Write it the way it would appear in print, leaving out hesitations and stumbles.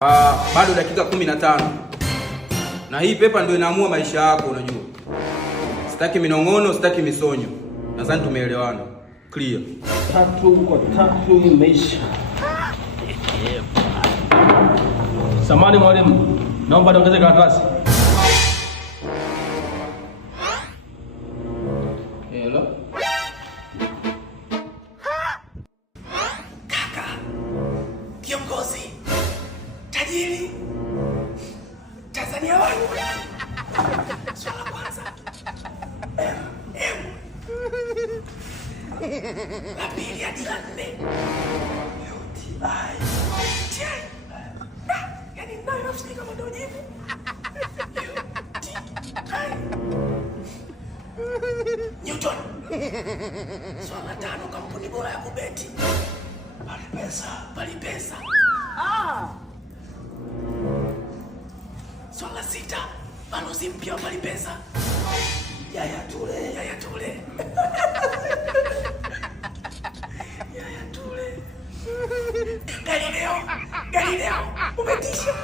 Bado dakika 15. Na hii pepa ndio inaamua maisha yako, unajua. Sitaki minong'ono, sitaki misonyo. Nadhani tumeelewana. Clear. 3 kwa 3 imeisha. Samahani mwalimu, naomba niongeze karatasi. Hello. Kaka, kiongozi, tajiri, Tanzania wangu. Swala kwanza. La pili hadi la 4. UTI. Yaani nayo nafsiri kama ndio jibu. Newton. Swala 5, kampuni bora ya kubeti. Palipesa. Swala 6, balozi mpya wa Palipesa. Yaya Toure. Yaya Toure, Galileo, umetisha.